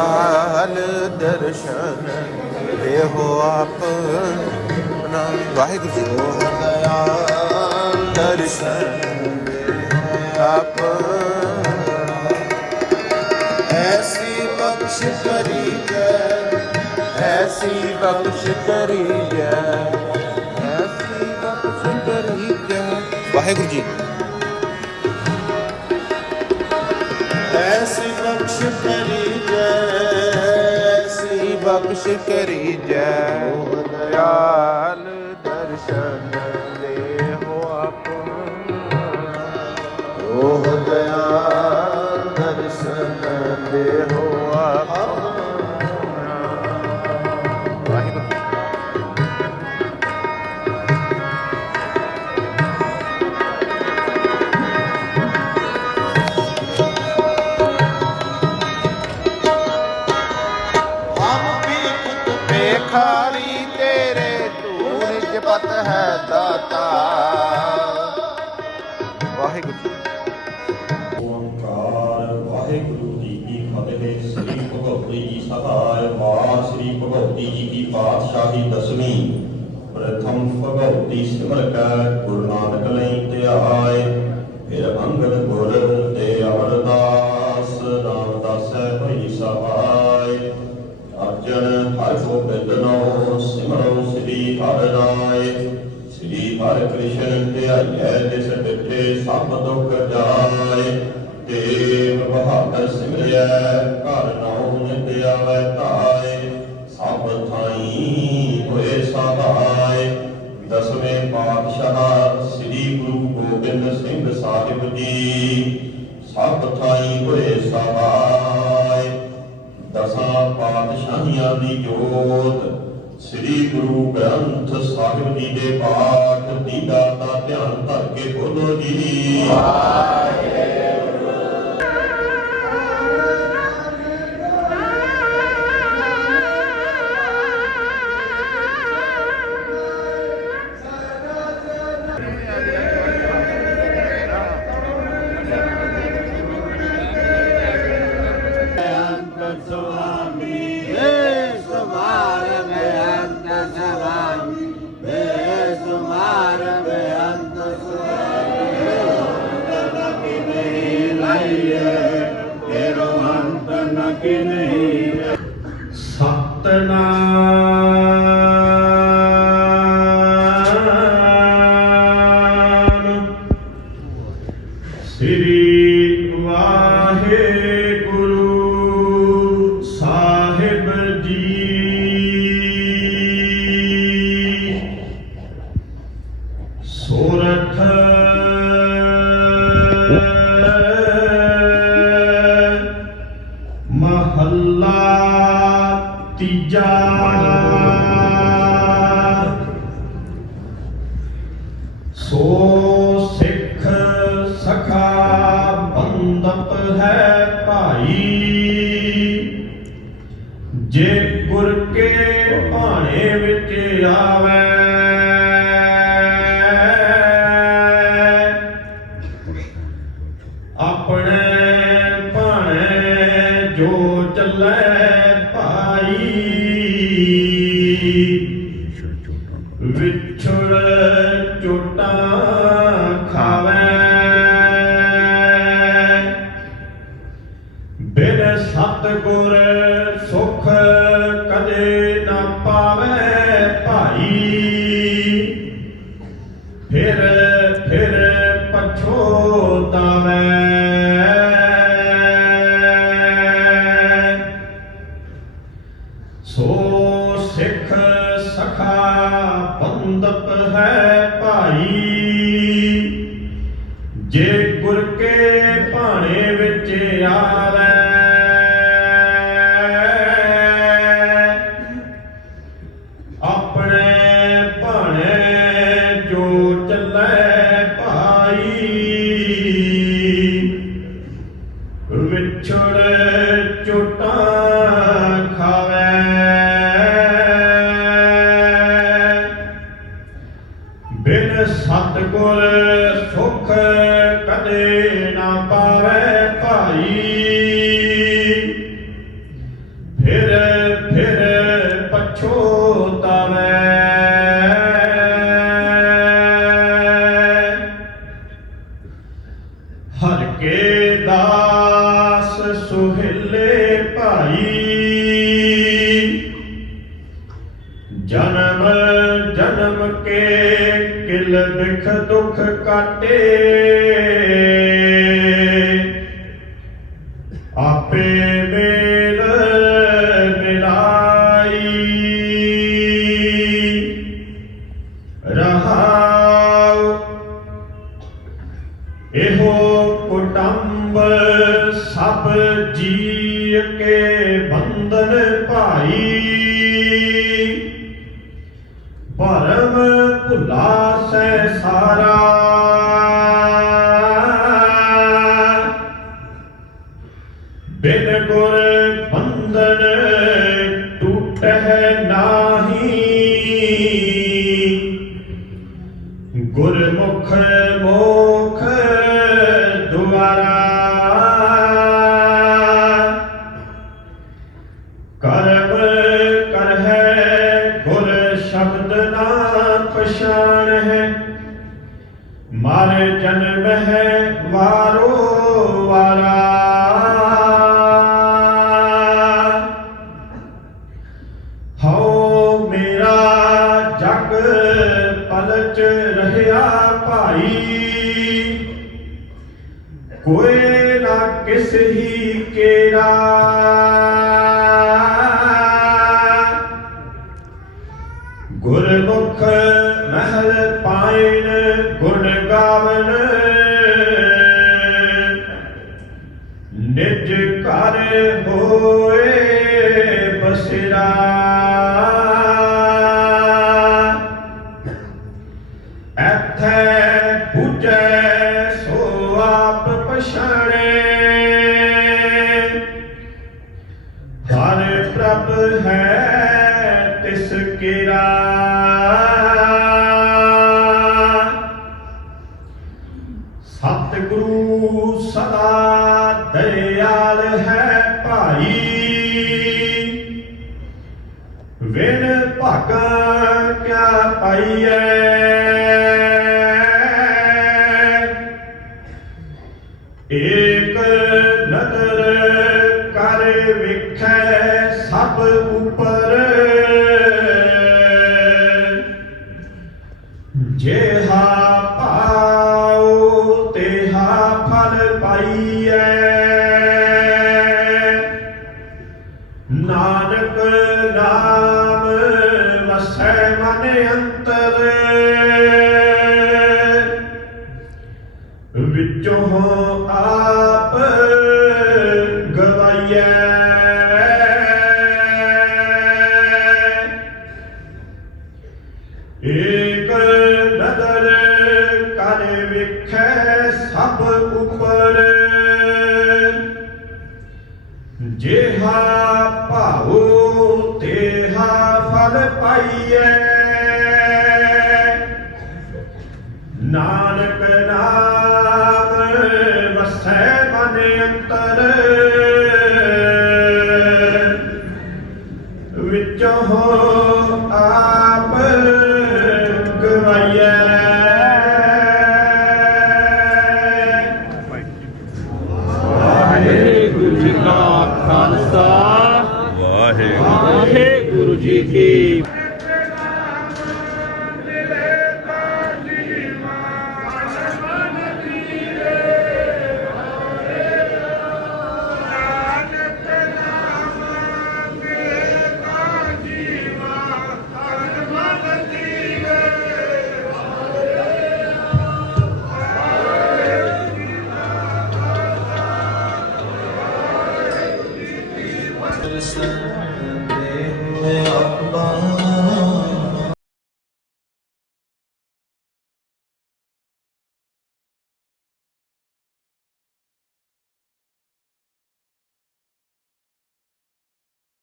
ਦਿਆਲ ਦਰਸ਼ਨ ਦੇਹੋ ਆਪਣਾ। ਵਾਹਿਗੁਰੂ ਜੀ ਓਹ ਦਰਸ਼ਨ ਦੇਹੋ ਆਪਣਾ। ਐਸੀ ਬਖਸ਼ ਕਰੀ ਜੈ ਐਸੀ ਬਖਸ਼ ਕਰੀ ਜੈ ਐਸੀ ਬਖਸ਼ ਕਰੀ ਜੈ ਵਾਹਿਗੁਰੂ ਜੀ। ਐਸੀ ਬਖਸ਼ ਕਰੀ ਬਖਸ਼ ਕਰੀ ਜੈ। ਓ ਦਇਆਲ ਦਾਤਾ ਵਾਹਿਗੁਰੂ ਜੀ ਓੰਕਾਰ ਵਾਹਿਗੁਰੂ ਜੀ ਕੀ ਫਤਿਹ ਸ੍ਰੀ ਭਗਵਤੀ ਜੀ ਸਹਾਇ ਵਾਰ ਸ੍ਰੀ ਭਗਵਤੀ ਜੀ ਕੀ ਪਾਤਸ਼ਾਹੀ ਦਸਵੀਂ ਪ੍ਰਥਮ ਭਗਵਤੀ ਸਿਮਰ ਕੈ ਗੁਰੂ ਨਾਨਕ ਲਈ ਧਿਆਏ ਫਿਰ ਅੰਗਦ ਗੁਰ ਤੇ ਅਮਰਦਾਸ ਰਾਮਦਾਸ ਭਈ ਸਹਾਇ ਅਰਜਨ ਹਰਿ ਗੋਬਿੰਦ ਨੋ ਸਿਮਰੋ ਸ੍ਰੀ ਹਰਿ ਰਾਏ ਹਰਿ ਕ੍ਰਿਸ਼ਨ ਧਿਆਇਐ ਤਿਸ ਡਿਠੇ ਸਭ ਦੁਖ ਜਾਏ। ਦੇਵ ਬਹਾਦਰ ਸਿਮਰਿਐ, ਘਰ ਨਾਉ ਨਿਤ ਆਵੈ ਧਾਏ। ਸਭ ਥਾਈ ਹੋਏ ਸਹਾਇ ਦਸਵੇਂ ਪਾਤਸ਼ਾਹ ਸ੍ਰੀ ਗੁਰੂ ਗੋਬਿੰਦ ਸਿੰਘ ਸਾਹਿਬ ਜੀ। ਸਭ ਥਾਈ ਹੋਏ ਸਹਾਇ ਦਸਾਂ ਪਾਤਸ਼ਾਹੀਆਂ ਦੀ ਜੋਤ ਸ੍ਰੀ ਗੁਰੂ ਗ੍ਰੰਥ ਸਾਹਿਬ ਜੀ ਦੇ ਪਾਠ ਦੀਦਾ ਦਾ ਧਿਆਨ ਧਰ ਕੇ ਬੋਲੋ ਜੀ। ਸਤਨਾਮ ਸੋ ਸਿੱਖ ਸਖਾ ਬੰਦਪ ਹੈ ਭਾਈ। ਜੇ ਗੁਰ ਕੇ ਭਾਣੇ ਵਿੱਚ ਆਵੇ, ਆਪਣੇ ਭਾਣੇ ਜੋ ਚੱਲੇ ਭਾਈ। ਬਿਨ ਸਤਗੁਰ ਸੁਖ ਕਦੇ ਨਾ ਪਾਵੇ ਭਾਈ। ਫਿਰ ਫਿਰ ਪਛੋਤਾਵੇ ਸੋ ਸਿੱਖ ਸਖਾ ਬੰਦਪ ਹੈ ਭਾਈ। ਆਪਣੇ ਭਾਣੇ ਜੋ ਚੱਲੇ ਭਾਈ। ਵਿਛੜ ਚੋਟਾਂ ਖਾਵੇ। ਬਿਨ ਸਤਗੁਰ ਸੁਖ ਕਦੇ ਨਾ ਪਾਵੇ ਭਾਈ। ਹਰ ਕੇ ਦਾਸ ਸੁਹਿਲੇ ਭਾਈ। ਜਨਮ ਜਨਮ ਕੇ ਕਿਲ ਬਿਖ ਦੁਖ ਕਾਟੇ। ਗੁਰਮੁਖ ਮੋਖ ਦੁਆਰਾ। ਕਰਮ ਕਰਹਿ ਗੁਰ ਸ਼ਬਦ ਨਾ ਪਛਾਣ ਹੈ ਮਰ ਜਨਮ ਹੈ ਵਾਰ ਹੀ ਕੇਰਾ ਗੁਰਮੁਖ ਮਹਿਲ ਪਾਇਨ ਗੁਣ ਗਾਵਨ। ਨਿਜ ਘਰ ਹੋਏ ਬਸਰਾ। ਪਾਈਐ ਨਾਨਕ ਨਾਮ ਵਸੈ ਮਨ ਅੰਤਰ ਫਲ ਪਾਈਐ। ਨਾਨਕ ਨਾਮ ਵਸੈ ਮਨ ਅੰਤਰ। ਵਿੱਚੋਂ ਆਪ ਗਵਾਈਐ। ਸੰਦੇ ਹੋ ਅਕਬਰ